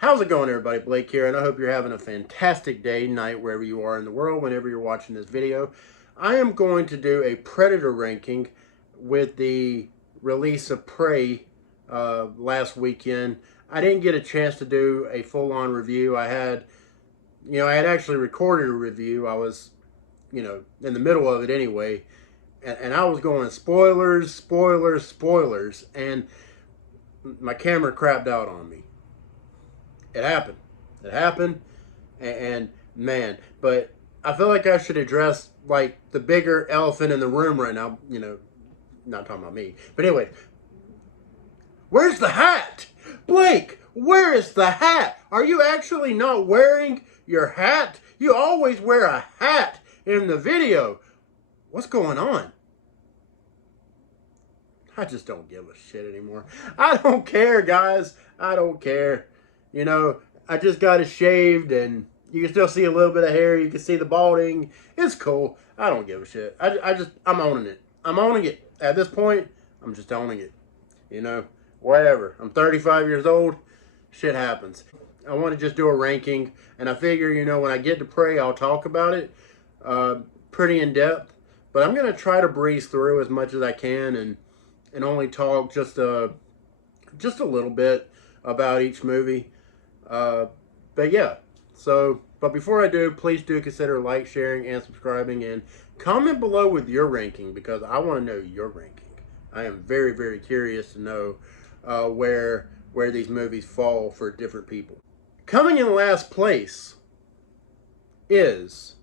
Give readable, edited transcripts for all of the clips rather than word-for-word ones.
How's it going, everybody? Blake here, and I hope you're having a fantastic day, night, wherever you are in the world, whenever you're watching this video. I am going to do a Predator ranking with the release of Prey last weekend. I didn't get a chance to do a full-on review. I had actually recorded a review. I was, in the middle of it anyway, and I was going spoilers, spoilers, spoilers, and my camera crapped out on me. It happened. It happened, and man, but I feel like I should address like the bigger elephant in the room right now. Not talking about me, but anyway, where's the hat, Blake? Where is the hat? Are you actually not wearing your hat? You always wear a hat in the video. What's going on? I just don't give a shit anymore. I don't care, guys. I don't care. I just got it shaved, and you can still see a little bit of hair. You can see the balding. It's cool. I don't give a shit. I'm owning it. I'm owning it. At this point, I'm just owning it. Whatever. I'm 35 years old. Shit happens. I want to just do a ranking, and I figure, when I get to Prey, I'll talk about it pretty in depth. But I'm going to try to breeze through as much as I can and only talk just a little bit about each movie. But yeah, but before I do, please do consider like, sharing, and subscribing, and comment below with your ranking, because I want to know your ranking. I am very, very curious to know where these movies fall for different people. Coming in last place is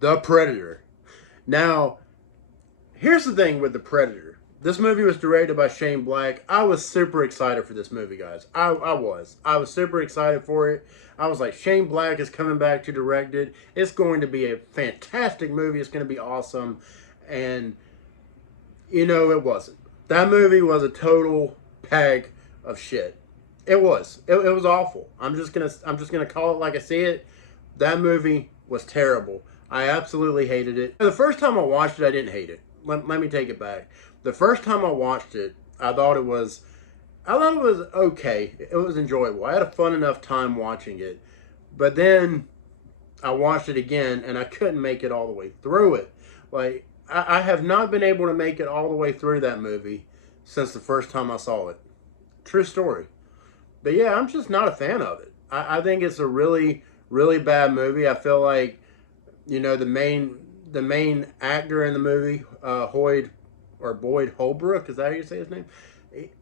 The Predator. Now, here's the thing with The Predator. This movie was directed by Shane Black. I was super excited for this movie, guys. I was super excited for it. I was like, Shane Black is coming back to direct it. It's going to be a fantastic movie. It's going to be awesome. And, it wasn't. That movie was a total bag of shit. It was. It was awful. I'm just gonna call it like I see it. That movie was terrible. I absolutely hated it. The first time I watched it, I didn't hate it. Let me take it back. The first time I watched it, I thought it was okay. It was enjoyable. I had a fun enough time watching it. But then I watched it again, and I couldn't make it all the way through it. Like, I have not been able to make it all the way through that movie since the first time I saw it. True story. But yeah, I'm just not a fan of it. I think it's a really, really bad movie. I feel like, the main actor in the movie, Boyd Holbrook, is that how you say his name?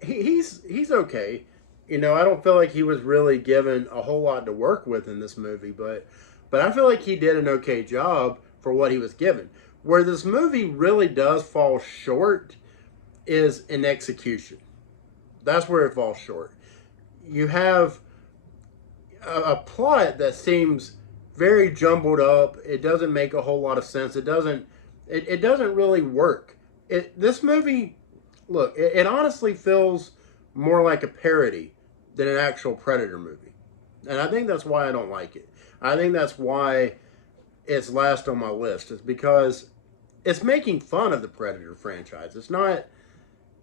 He's okay. I don't feel like he was really given a whole lot to work with in this movie, but I feel like he did an okay job for what he was given. Where this movie really does fall short is in execution. That's where it falls short. You have a plot that seems very jumbled up. It doesn't make a whole lot of sense. It doesn't really work. This movie, look, it honestly feels more like a parody than an actual Predator movie. And I think that's why I don't like it. I think that's why it's last on my list. It's because it's making fun of the Predator franchise. It's not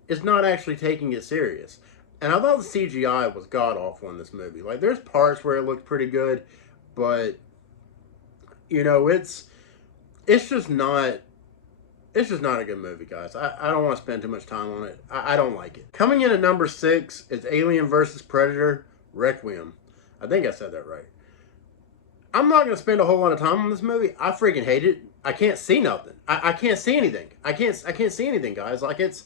actually taking it serious. And I thought the CGI was god-awful in this movie. Like, there's parts where it looked pretty good, but, it's just not a good movie, guys. I don't want to spend too much time on it. I don't like it. Coming in at number 6 is Alien vs. Predator Requiem. I think I said that right. I'm not going to spend a whole lot of time on this movie. I freaking hate it. I can't see nothing. I can't see anything. I can't see anything, guys. Like, it's...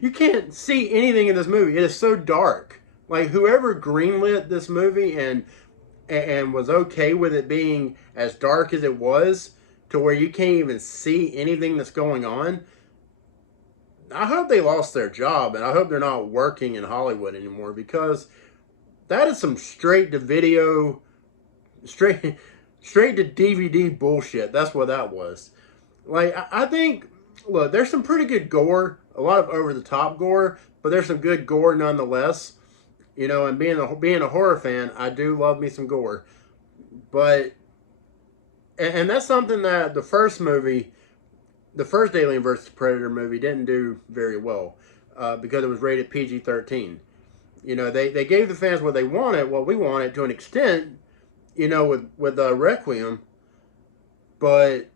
you can't see anything in this movie. It is so dark. Like, whoever greenlit this movie and was okay with it being as dark as it was, to where you can't even see anything that's going on, I hope they lost their job, and I hope they're not working in Hollywood anymore, because that is some straight to video, straight to DVD bullshit. That's what that was. Like, I think, look, there's some pretty good gore, a lot of over-the-top gore, but there's some good gore nonetheless. And being a horror fan, I do love me some gore. But, and that's something that the first Alien vs. Predator movie didn't do very well, because it was rated PG-13. You know, they gave the fans what they wanted, what we wanted to an extent, you know, with Requiem, but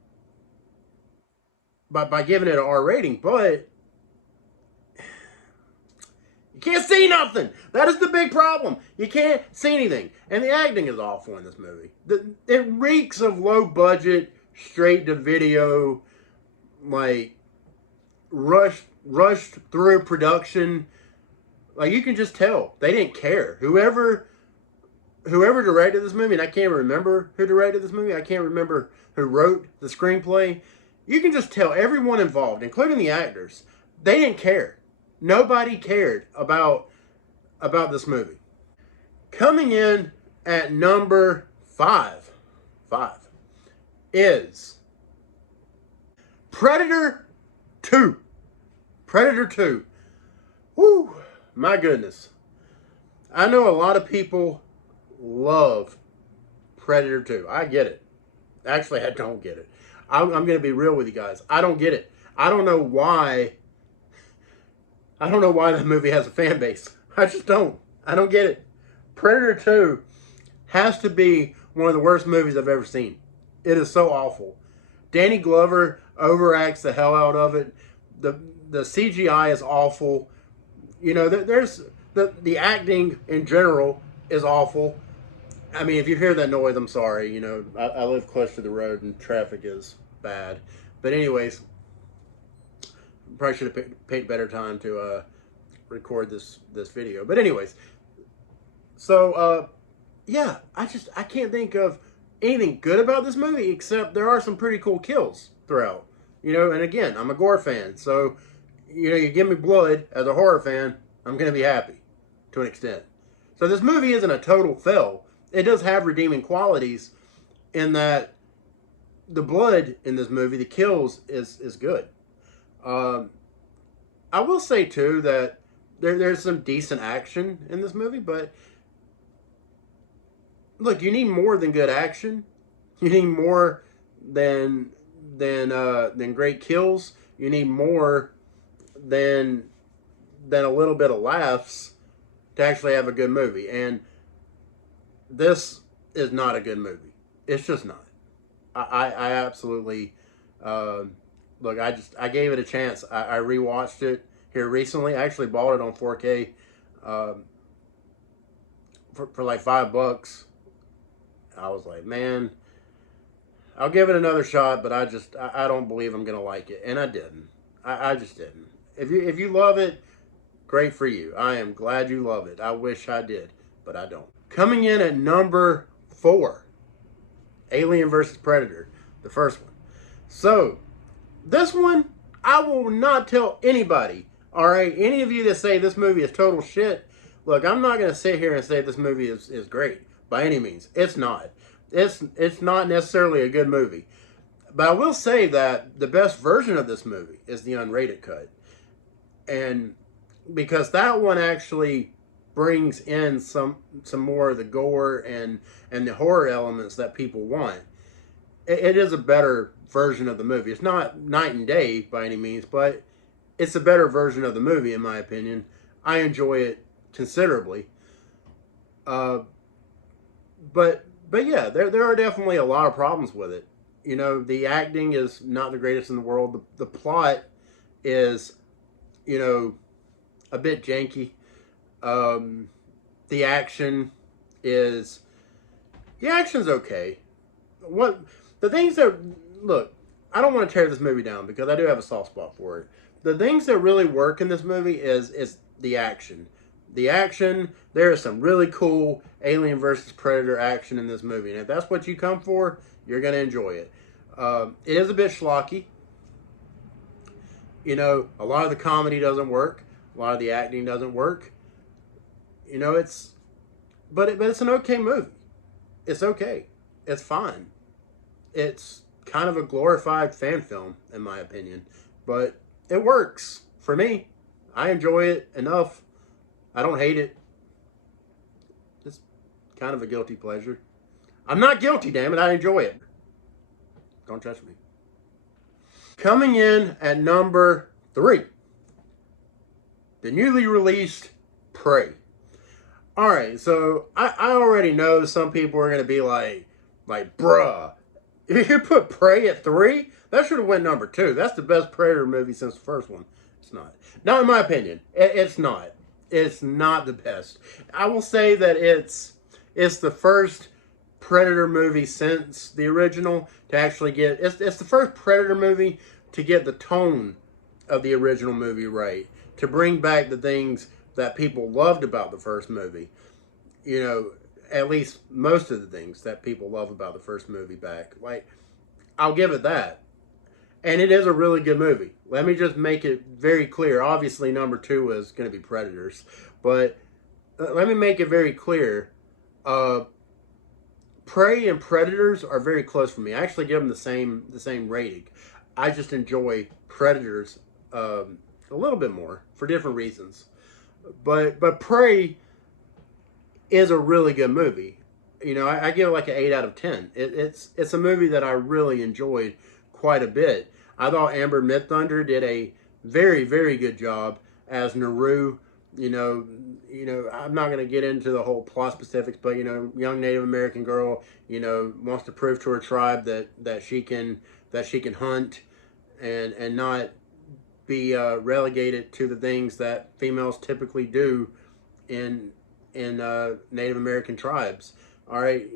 by giving it an R rating, but you can't see nothing. That is the big problem. You can't see anything, and the acting is awful in this movie. It reeks of low budget, straight to video, like rushed through production. Like, you can just tell they didn't care. Whoever directed this movie, and I can't remember who directed this movie. I can't remember who wrote the screenplay. You can just tell everyone involved, including the actors, they didn't care. Nobody cared about this movie. Coming in at number five is Predator 2. Predator 2. Woo, my goodness. I know a lot of people love Predator 2. I get it. Actually, I don't get it. I'm going to be real with you guys. I don't get it. I don't know why that movie has a fan base. I just don't. I don't get it. Predator 2 has to be one of the worst movies I've ever seen. It is so awful. Danny Glover overacts the hell out of it. The CGI is awful. You know, there's the acting in general is awful. I mean, if you hear that noise, I'm sorry. You know, I live close to the road and traffic is bad. But anyways, probably should have paid better time to record this video. But anyways, so yeah, I can't think of anything good about this movie except there are some pretty cool kills throughout. You know, and again, I'm a gore fan, so you know, you give me blood as a horror fan, I'm gonna be happy to an extent. So this movie isn't a total fail. It does have redeeming qualities in that the blood in this movie, the kills, is good. I will say too that there's some decent action in this movie, but look, you need more than good action. You need more than great kills. You need more than a little bit of laughs to actually have a good movie. And this is not a good movie. It's just not. I absolutely look. I gave it a chance. I rewatched it here recently. I actually bought it on 4K for like $5. I was like, man, I'll give it another shot, but I don't believe I'm gonna like it, and I didn't. I just didn't. If you love it, great for you. I am glad you love it. I wish I did, but I don't. Coming in at number 4, Alien vs. Predator, the first one. So, this one, I will not tell anybody, all right? Any of you that say this movie is total shit, look, I'm not going to sit here and say this movie is great, by any means. It's not. It's not necessarily a good movie. But I will say that the best version of this movie is the unrated cut. And because that one actually brings in some more of the gore and the horror elements that people want. It is a better version of the movie. It's not night and day by any means, but it's a better version of the movie in my opinion. I enjoy it considerably. But yeah, there are definitely a lot of problems with it. You know, the acting is not the greatest in the world. The plot is, you know, a bit janky. The action's okay. The things that, look, I don't want to tear this movie down because I do have a soft spot for it. The things that really work in this movie is the action. The action, there is some really cool Alien versus Predator action in this movie. And if that's what you come for, you're going to enjoy it. It is a bit schlocky. You know, a lot of the comedy doesn't work. A lot of the acting doesn't work. You know, but it's an okay movie. It's okay. It's fine. It's kind of a glorified fan film, in my opinion. But it works for me. I enjoy it enough. I don't hate it. It's kind of a guilty pleasure. I'm not guilty, damn it. I enjoy it. Don't judge me. Coming in at number 3, the newly released Prey. All right, so I already know some people are gonna be like, bruh, if you put Prey at 3, that should have went number 2. That's the best Predator movie since the first one. It's not. Not in my opinion. It's not. It's not the best. I will say that it's the first Predator movie since the original to actually get. It's the first Predator movie to get the tone of the original movie right, to bring back the things that people loved about the first movie. You know, at least most of the things that people love about the first movie back. Like, I'll give it that. And it is a really good movie. Let me just make it very clear. Obviously, number 2 is going to be Predators. But let me make it very clear. Uh, Prey and Predators are very close for me. I actually give them the same rating. I just enjoy Predators a little bit more for different reasons. But Prey is a really good movie. You know, I give it like an 8 out of 10. It's a movie that I really enjoyed quite a bit. I thought Amber Midthunder did a very, very good job as Naru. I'm not going to get into the whole plot specifics, but young Native American girl, wants to prove to her tribe that she can hunt and not be relegated to the things that females typically do in Native American tribes. All right,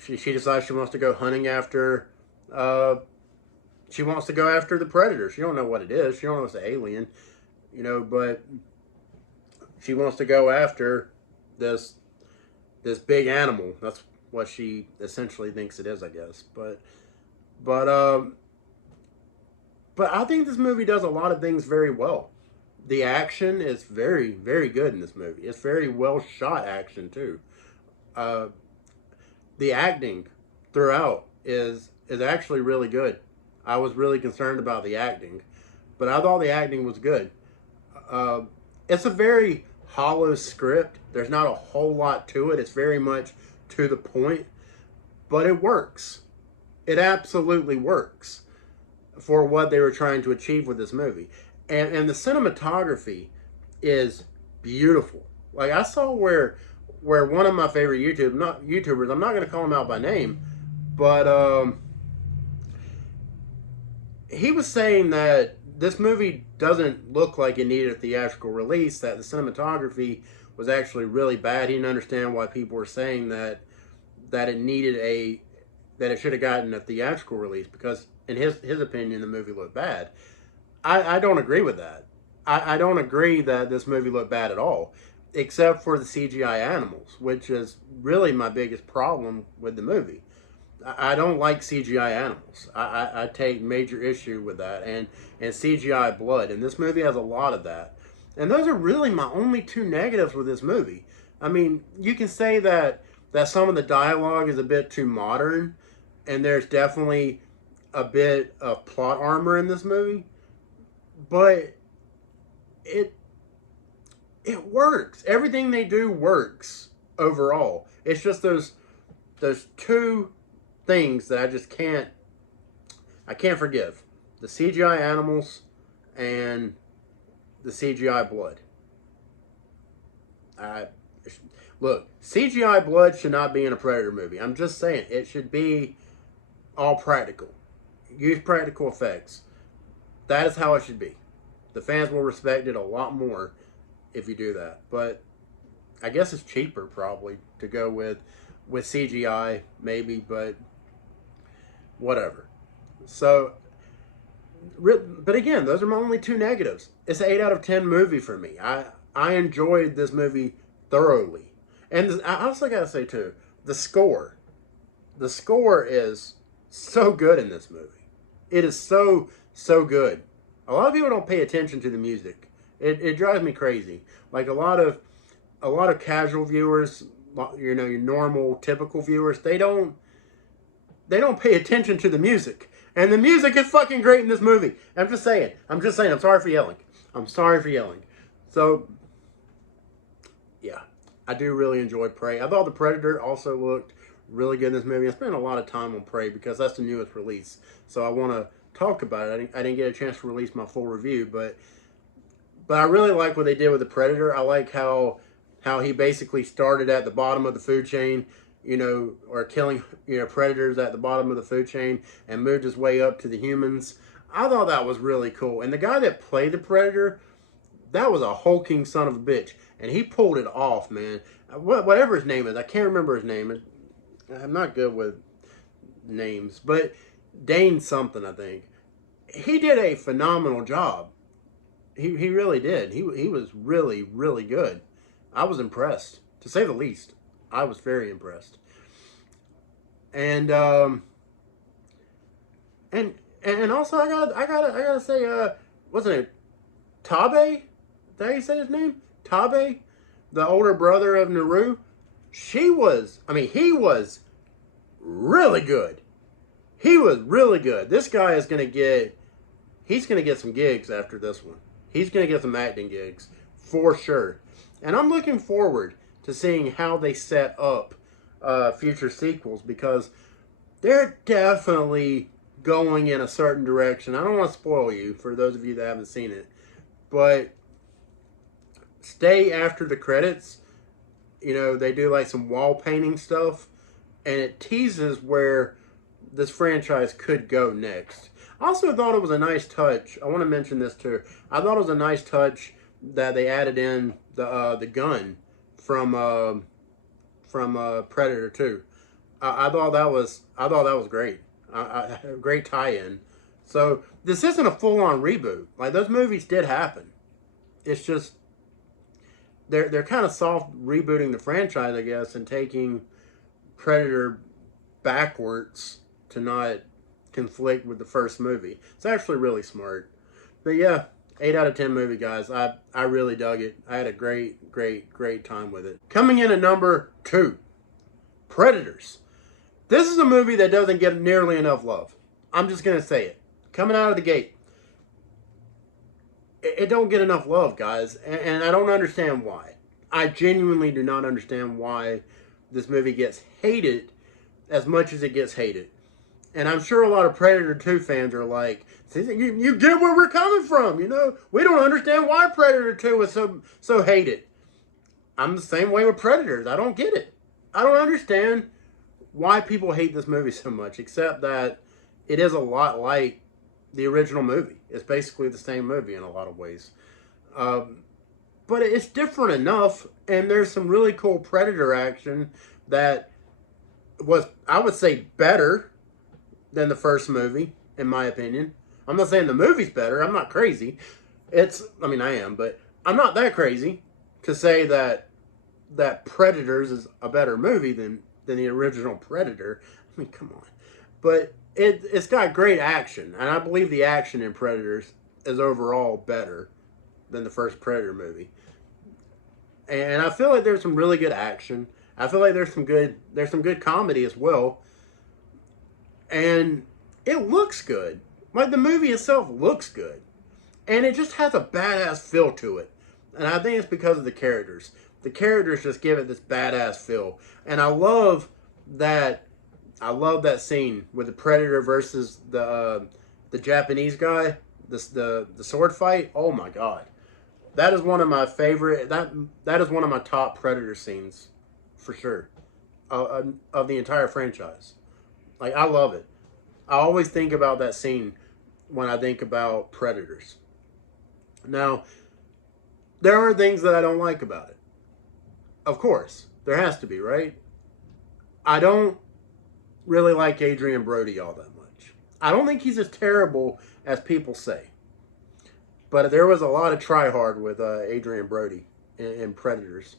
she decides she wants to go hunting after. She wants to go after the predator. She don't know what it is. She don't know it's an alien, but she wants to go after this big animal. That's what she essentially thinks it is, I guess. But I think this movie does a lot of things very well. The action is very, very good in this movie. It's very well shot action too. Uh, the acting throughout is actually really good. I was really concerned about the acting, but I thought the acting was good. Uh, it's a very hollow script. There's not a whole lot to it. It's very much to the point, but it works. It absolutely works for what they were trying to achieve with this movie. And the cinematography is beautiful. Like, I saw where one of my favorite YouTubers, I'm not going to call him out by name, but he was saying that this movie doesn't look like it needed a theatrical release, that the cinematography was actually really bad. He didn't understand why people were saying that it should have gotten a theatrical release, because in his opinion the movie looked bad. I don't agree with that. I don't agree that this movie looked bad at all, except for the CGI animals, which is really my biggest problem with the movie. I don't like CGI animals. I take major issue with that, and CGI blood. And this movie has a lot of that. And those are really my only 2 negatives with this movie. I mean, you can say that some of the dialogue is a bit too modern, and there's definitely a bit of plot armor in this movie, but it works. Everything they do works overall. It's just those 2 things that I can't forgive: the CGI animals and the CGI blood. Look, CGI blood should not be in a Predator movie. I'm just saying, it should be all practical. Use practical effects. That is how it should be. The fans will respect it a lot more if you do that. But I guess it's cheaper probably to go with CGI maybe, but whatever. So, but again, those are my only 2 negatives. It's an 8 out of 10 movie for me. I enjoyed this movie thoroughly. And I also gotta say too, the score. The score is so good in this movie. It is so good. A lot of people don't pay attention to the music. It drives me crazy. Like a lot of casual viewers, your normal typical viewers, they don't pay attention to the music. And the music is fucking great in this movie. I'm just saying. I'm sorry for yelling. So, yeah. I do really enjoy Prey. I thought the Predator also looked really good in this movie. I spent a lot of time on Prey because that's the newest release. So I want to talk about it. I didn't get a chance to release my full review, but I really like what they did with the Predator. I like how how he basically started at the bottom of the food chain, or killing, predators at the bottom of the food chain and moved his way up to the humans. I thought that was really cool. And the guy that played the Predator, that was a hulking son of a bitch. And he pulled it off, man. Whatever his name is, I can't remember his name. I'm not good with names, but Dane something, I think. He did a phenomenal job. He really did. He was really, really good. I was impressed, to say the least. I was very impressed. And and also I gotta say, wasn't it Tabe? Did I say his name? Tabe, the older brother of Naru. He was really good. He was really good. This guy is he's gonna get some gigs after this one. He's gonna get some acting gigs for sure. And I'm looking forward to seeing how they set up future sequels, because they're definitely going in a certain direction. I don't want to spoil you for those of you that haven't seen it, but stay after the credits. They do like some wall painting stuff, and it teases where this franchise could go next. I also thought it was a nice touch. I want to mention this too. I thought it was a nice touch that they added in the gun from Predator 2. I thought that was great. A great tie-in. So this isn't a full-on reboot. Like, those movies did happen. It's just they're kind of soft rebooting the franchise, I guess, and taking Predator backwards to not conflict with the first movie. It's actually really smart. But yeah, 8 out of 10 movie, guys. I really dug it. I had a great, great, great time with it. Coming in at number 2, Predators. This is a movie that doesn't get nearly enough love. I'm just going to say it. Coming out of the gate, it don't get enough love, guys. And I don't understand why. I genuinely do not understand why this movie gets hated as much as it gets hated. And I'm sure a lot of Predator 2 fans are like, you get where we're coming from, We don't understand why Predator 2 was so hated. I'm the same way with Predators. I don't get it. I don't understand why people hate this movie so much, except that it is a lot like the original movie. It's basically the same movie in a lot of ways. But it's different enough, and there's some really cool Predator action that was, I would say, better than the first movie, in my opinion. I'm not saying the movie's better. I'm not crazy. I am, but I'm not that crazy to say that Predators is a better movie than the original Predator. I mean, come on. But it's got great action, and I believe the action in Predators is overall better than the first Predator movie. And I feel like there's some really good action. I feel like there's some good comedy as well. And it looks good. Like, the movie itself looks good. And it just has a badass feel to it. And I think it's because of the characters. The characters just give it this badass feel. And I love that scene with the Predator versus the Japanese guy, the sword fight. Oh my god. That is one of my favorite, that is one of my top Predator scenes for sure of the entire franchise. Like, I love it. I always think about that scene when I think about Predators. Now, there are things that I don't like about it. Of course, there has to be, right? I don't really like Adrian Brody all that much. I don't think he's as terrible as people say. But there was a lot of try hard with Adrian Brody in Predators.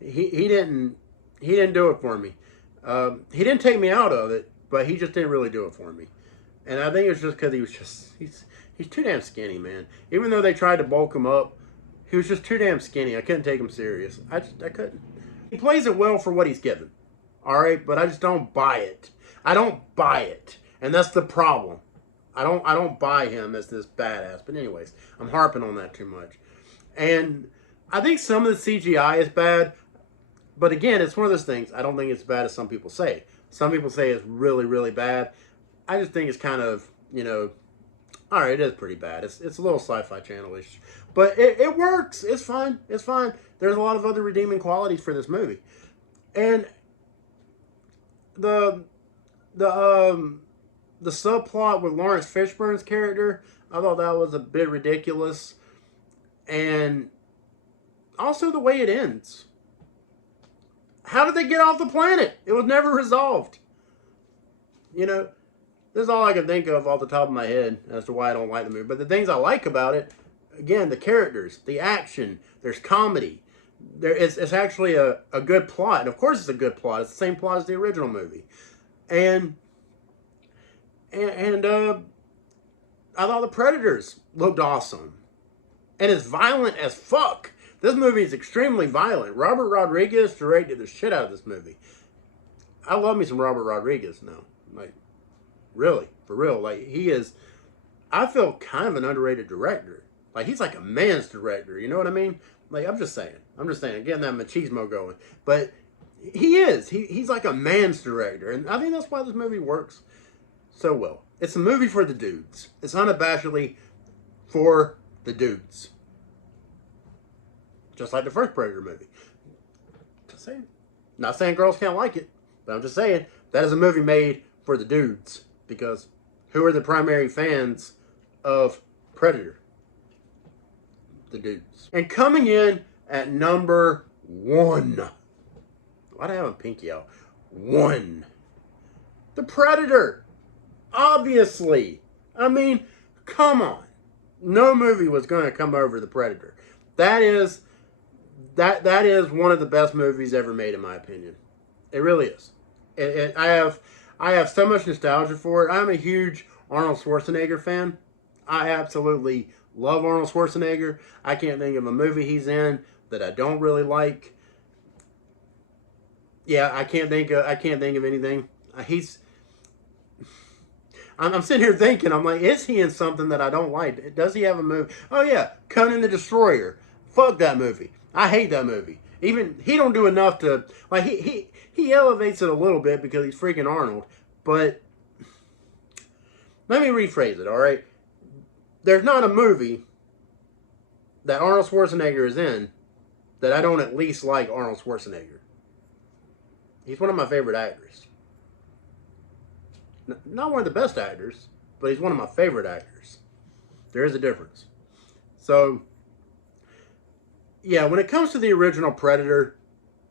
He didn't do it for me. He didn't take me out of it, but he just didn't really do it for me. And I think it's just because he's too damn skinny, man. Even though they tried to bulk him up, he was just too damn skinny. I couldn't take him serious. I couldn't. He plays it well for what he's given. All right, but I just don't buy it. I don't buy it. And that's the problem. I don't buy him as this badass. But anyways, I'm harping on that too much. And I think some of the CGI is bad. But again, it's one of those things. I don't think it's as bad as some people say. Some people say it's really, really bad. I just think it's kind of, All right, it is pretty bad. It's a little Sci-Fi Channel-ish, but it works. It's fine. It's fine. There's a lot of other redeeming qualities for this movie, and the the um the subplot with Lawrence Fishburne's character, I thought that was a bit ridiculous, and also the way it ends. How did they get off the planet? It was never resolved. You know, this is all I can think of off the top of my head as to why I don't like the movie. But the things I like about it, again, the characters, the action, there's comedy. It's actually a good plot. And of course it's a good plot. It's the same plot as the original movie. And I thought the Predators looked awesome. And it's violent as fuck. This movie is extremely violent. Robert Rodriguez directed the shit out of this movie. I love me some Robert Rodriguez now. Like, really, for real. Like, he is, I feel kind of an underrated director. Like, he's like a man's director. You know what I mean? Like, I'm just saying. Getting that machismo going. But he is. He's like a man's director. And I think that's why this movie works so well. It's a movie for the dudes. It's unabashedly for the dudes. Just like the first Predator movie. Just saying. Not saying girls can't like it, but I'm just saying that is a movie made for the dudes. Because who are the primary fans of Predator? The dudes. And coming in at number 1. Why'd I have a pinky out? 1. The Predator. Obviously. I mean, come on. No movie was going to come over The Predator. That is one of the best movies ever made, in my opinion. It really is. I have so much nostalgia for it. I'm a huge Arnold Schwarzenegger fan. I absolutely love Arnold Schwarzenegger. I can't think of a movie he's in that I don't really like. Yeah, I can't think of anything. I'm sitting here thinking, I'm like, is he in something that I don't like? Does he have a movie? Oh yeah, Conan the Destroyer. Fuck that movie. I hate that movie. Even he don't do enough to, like, he elevates it a little bit because he's freaking Arnold. But let me rephrase it, all right? There's not a movie that Arnold Schwarzenegger is in that I don't at least like Arnold Schwarzenegger. He's one of my favorite actors. Not one of the best actors, but he's one of my favorite actors. There is a difference. So, yeah, when it comes to the original Predator,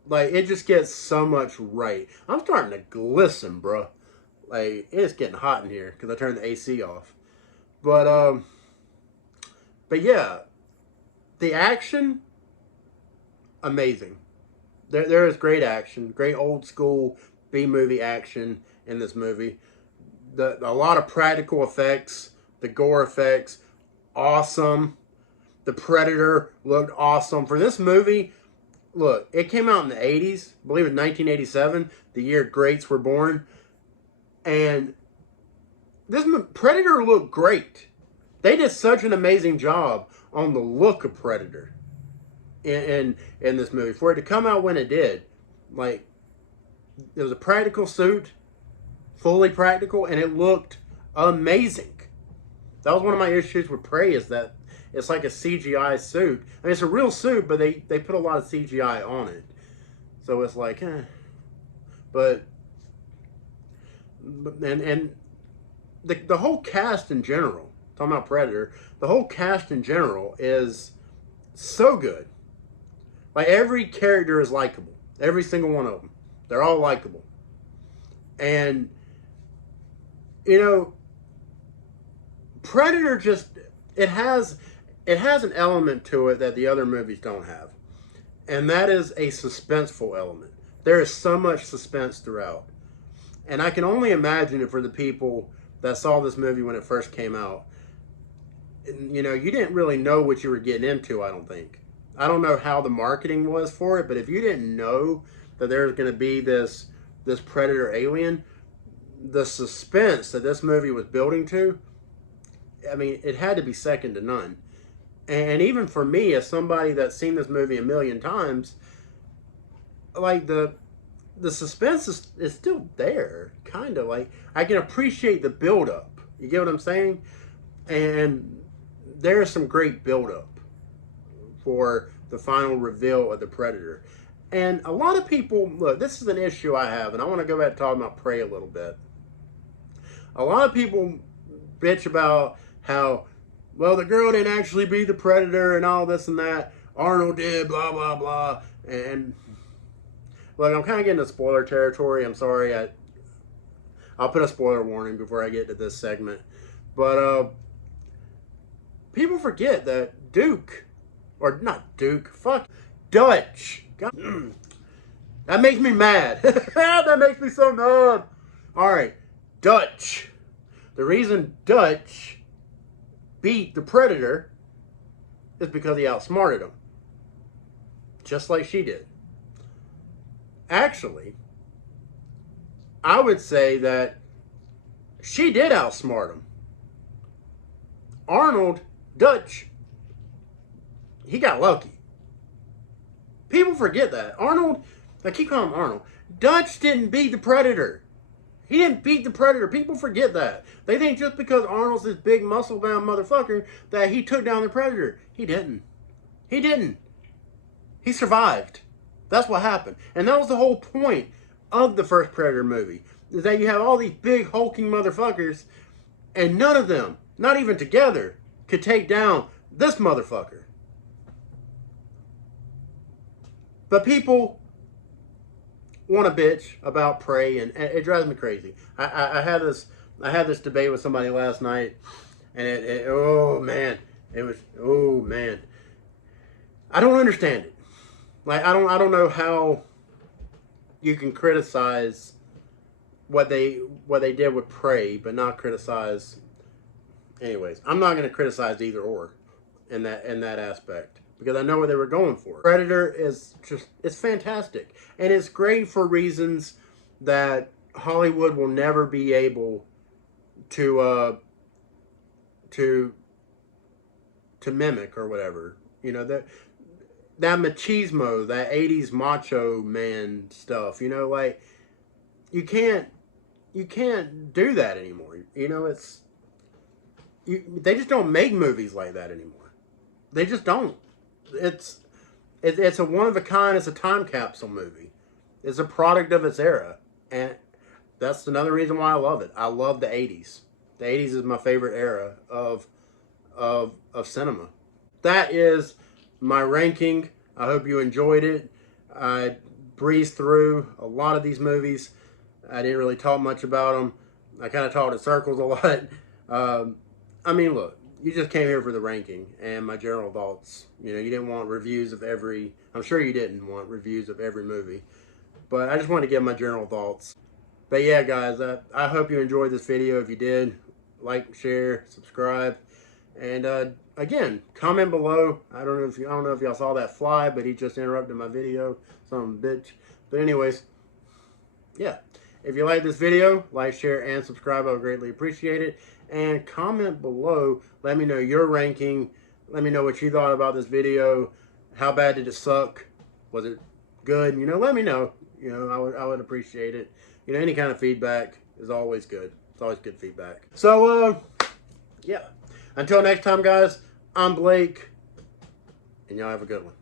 like, it just gets so much right. I'm starting to glisten, bro. Like, it's getting hot in here because I turned the AC off. But yeah, the action, amazing. There is great action, great old school B-movie action in this movie. A lot of practical effects, the gore effects, awesome. The Predator looked awesome. For this movie, look, it came out in the 80s. I believe it was 1987, the year greats were born. And this Predator looked great. They did such an amazing job on the look of Predator in this movie. For it to come out when it did, like, it was a practical suit, fully practical, and it looked amazing. That was one of my issues with Prey, is that it's like a CGI suit. I mean, it's a real suit, but they put a lot of CGI on it. So it's like, But the whole cast in general, talking about Predator, the whole cast in general is so good. Like, every character is likable. Every single one of them. They're all likable. And, you know, Predator just, it has an element to it that the other movies don't have. And that is a suspenseful element. There is so much suspense throughout. And I can only imagine it for the people that saw this movie when it first came out. You know, you didn't really know what you were getting into, I don't think. I don't know how the marketing was for it, but if you didn't know that there was going to be this Predator alien, the suspense that this movie was building to, I mean, it had to be second to none. And even for me, as somebody that's seen this movie a million times, like, the suspense is still there, kind of. Like, I can appreciate the build-up. You get what I'm saying? And there's some great buildup for the final reveal of the Predator. And a lot of people, look, this is an issue I have, and I want to go back to talking about Prey a little bit. A lot of people bitch about how, well, the girl didn't actually be the Predator and all this and that. Arnold did, blah, blah, blah. And, look, I'm kind of getting into spoiler territory. I'm sorry. I'll put a spoiler warning before I get to this segment. But people forget that Duke, or not Duke, fuck, Dutch. God, that makes me mad. That makes me so mad. All right, Dutch. The reason Dutch beat the Predator is because he outsmarted him. Just like she did. Actually, I would say that she did outsmart him. Arnold, Dutch, he got lucky. People forget that. Arnold, I keep calling him Arnold. Dutch didn't beat the Predator. He didn't beat the Predator. People forget that. They think just because Arnold's this big muscle-bound motherfucker that he took down the Predator. He didn't. He didn't. He survived. That's what happened. And that was the whole point of the first Predator movie. Is that you have all these big hulking motherfuckers and none of them, not even together, could take down this motherfucker. But people want to bitch about Prey, and it drives me crazy. I had this debate with somebody last night, and oh man, I don't understand it. Like I don't know how you can criticize what they did with Prey, but not criticize. Anyways, I'm not going to criticize either or in that aspect, because I know what they were going for. Predator is it's fantastic, and it's great for reasons that Hollywood will never be able to mimic or whatever. You know, that machismo, that 80s macho man stuff, you know, like you can't do that anymore. You know, they just don't make movies like that anymore. They just don't. It's a one of a kind. It's a time capsule movie. It's a product of its era, and that's another reason why I love it. I love the 80s. The 80s is my favorite era of cinema. That is my ranking. I hope you enjoyed it. I breezed through a lot of these movies. I didn't really talk much about them. I kind of talked in circles a lot. I mean, look, you just came here for the ranking and my general thoughts. You know, you didn't want reviews of every... I'm sure you didn't want reviews of every movie. But I just wanted to give my general thoughts. But yeah, guys, I hope you enjoyed this video. If you did, like, share, subscribe. And again, comment below. I don't know if y'all saw that fly, but he just interrupted my video. Son of a bitch. But anyways, yeah. If you like this video, like, share, and subscribe. I would greatly appreciate it. And comment below. Let me know your ranking. Let me know what you thought about this video. How bad did it suck? Was it good? You know, let me know. You know, I would appreciate it. You know, any kind of feedback is always good. It's always good feedback. So, yeah. Until next time, guys, I'm Blake, and y'all have a good one.